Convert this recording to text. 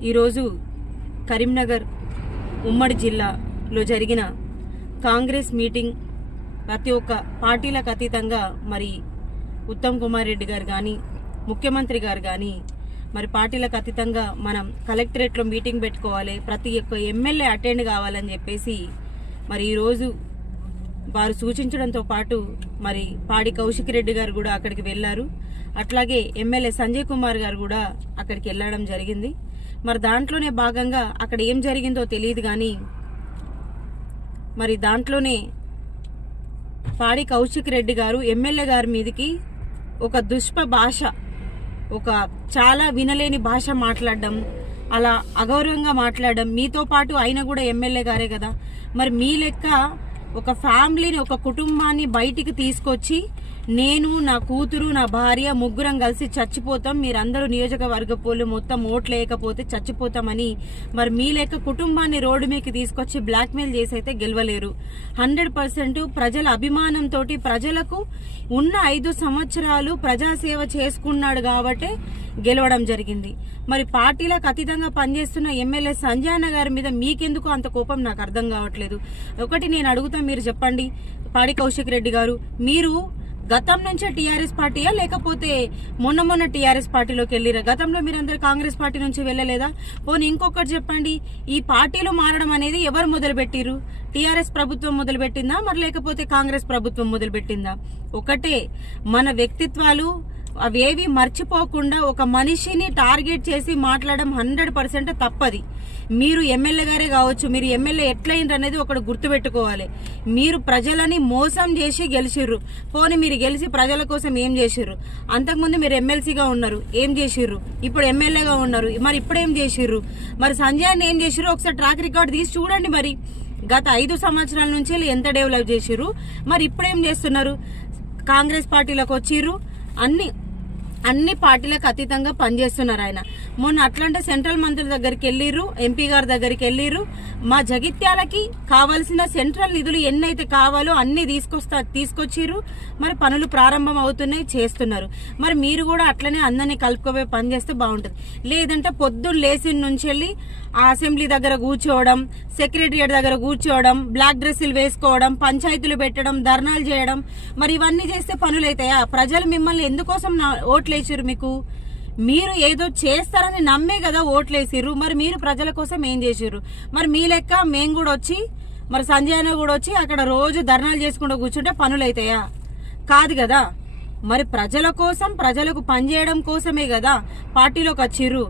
ఈరోజు కరీంనగర్ ఉమ్మడి జిల్లాలో జరిగిన కాంగ్రెస్ మీటింగ్ ప్రతి ఒక్క పార్టీలకు అతీతంగా మరి ఉత్తమ్ కుమార్ రెడ్డి గారు కానీ ముఖ్యమంత్రి గారు కానీ మరి పార్టీలకు అతీతంగా మనం కలెక్టరేట్లో మీటింగ్ పెట్టుకోవాలి ప్రతి ఒక్క ఎమ్మెల్యే అటెండ్ కావాలని చెప్పేసి మరి ఈరోజు వారు సూచించడంతో పాటు మరి పాడి కౌశిక్ రెడ్డి గారు కూడా అక్కడికి వెళ్ళారు అట్లాగే ఎమ్మెల్యే సంజయ్ కుమార్ గారు కూడా అక్కడికి వెళ్ళడం జరిగింది. మరి దాంట్లోనే భాగంగా అక్కడ ఏం జరిగిందో తెలియదు కానీ మరి దాంట్లోనే పాడి కౌశిక్ రెడ్డి గారు ఎమ్మెల్యే గారి మీదకి ఒక దుష్ప భాష ఒక చాలా వినలేని భాష మాట్లాడడం అలా అగౌరవంగా మాట్లాడడం మీతో పాటు ఆయన కూడా ఎమ్మెల్యే గారే కదా. మరి మీ లెక్క ఒక ఫ్యామిలీని ఒక కుటుంబాన్ని బయటికి తీసుకొచ్చి నేను నా కూతురు నా భార్య ముగ్గురం కలిసి చచ్చిపోతాం. మీరందరూ నియోజకవర్గ పోలు మొత్తం ఓట్లు లేకపోతే చచ్చిపోతామని. మరి మీ లెక్క కుటుంబాన్ని రోడ్డు మీదకి తీసుకొచ్చి బ్లాక్మెయిల్ చేసి అయితే గెలవలేరు. హండ్రెడ్ పర్సెంట్ ప్రజల అభిమానంతో ప్రజలకు ఉన్న ఐదు సంవత్సరాలు ప్రజాసేవ చేసుకున్నాడు కాబట్టే గెలవడం జరిగింది. మరి పార్టీలకు అతీతంగా పనిచేస్తున్న ఎమ్మెల్యే సంజయ్ గారి మీద మీకెందుకు అంత కోపం? నాకు అర్థం కావట్లేదు. ఒకటి నేను అడుగుతా మీరు చెప్పండి. పాడి కౌశిక్ రెడ్డి గారు మీరు గతం నుంచే టీఆర్ఎస్ పార్టీయా? లేకపోతే మొన్న మొన్న టీఆర్ఎస్ పార్టీలోకి వెళ్ళిరా? గతంలో మీరందరూ కాంగ్రెస్ పార్టీ నుంచి వెళ్ళలేదా? పోనీ ఇంకొకటి చెప్పండి. ఈ పార్టీలు మారడం అనేది ఎవరు మొదలుపెట్టిరు టీఆర్ఎస్ ప్రభుత్వం మొదలుపెట్టిందా? మరి లేకపోతే కాంగ్రెస్ ప్రభుత్వం మొదలుపెట్టిందా? ఒకటే మన వ్యక్తిత్వాలు అవేవి మర్చిపోకుండా ఒక మనిషిని టార్గెట్ చేసి మాట్లాడడం హండ్రెడ్ పర్సెంట్ తప్పది. మీరు ఎమ్మెల్యే గారే కావచ్చు మీరు ఎమ్మెల్యే ఎట్లయిండ్రు అనేది ఒకటి గుర్తుపెట్టుకోవాలి. మీరు ప్రజలని మోసం చేసి గెలిచిర్రు. పోనీ మీరు గెలిచి ప్రజల కోసం ఏం చేసిర్రు? అంతకుముందు మీరు ఎమ్మెల్సీగా ఉన్నారు ఏం చేసిర్రు? ఇప్పుడు ఎమ్మెల్యేగా ఉన్నారు మరి ఇప్పుడు ఏం చేసిర్రు? మరి సంజయాన్ని ఏం చేసిర్రు? ఒకసారి ట్రాక్ రికార్డ్ తీసి చూడండి మరి. గత ఐదు సంవత్సరాల నుంచి ఎంత డెవలప్ చేసిర్రు? మరి ఇప్పుడు ఏం చేస్తున్నారు? కాంగ్రెస్ పార్టీలోకి వచ్చిర్రు. అన్ని అన్ని పార్టీలకు అతీతంగా పనిచేస్తున్నారు ఆయన. మొన్న అట్లాంటి సెంట్రల్ మంత్రి దగ్గరికి వెళ్ళిర్రు ఎంపీ గారి దగ్గరికి వెళ్ళిర్రు. మా జగిత్యాలకి కావాల్సిన సెంట్రల్ నిధులు ఎన్నైతే కావాలో అన్ని తీసుకొస్తా తీసుకొచ్చిర్రు. మరి పనులు ప్రారంభం అవుతున్నాయి చేస్తున్నారు. మరి మీరు కూడా అట్లనే అందరినీ కలుపుకోపోయి పనిచేస్తే బాగుంటుంది. లేదంటే పొద్దున్న లేచిన నుంచి వెళ్ళి ఆ అసెంబ్లీ దగ్గర కూర్చోవడం సెక్రటరియట్ దగ్గర కూర్చోవడం బ్లాక్ డ్రెస్సులు వేసుకోవడం పంచాయతీలు పెట్టడం ధర్నాలు చేయడం మరి ఇవన్నీ చేస్తే పనులు అవుతాయా ప్రజలు మిమ్మల్ని ఎందుకోసం నా- ఓట్లేసారు మీకు? మీరు ఏదో చేస్తారని నమ్మే కదా ఓట్లేసిర్రు. మరి మీరు ప్రజల కోసం ఏం చేసిర్రు? మరి మీ లెక్క మేము కూడా వచ్చి మరి సంజయ్ అన్న కూడా వచ్చి అక్కడ రోజు ధర్నాలు చేసుకుంటూ కూర్చుంటే పనులు అవుతాయా కాదు కదా. మరి ప్రజల కోసం ప్రజలకు పనిచేయడం కోసమే కదా పార్టీలోకి వచ్చిర్రు.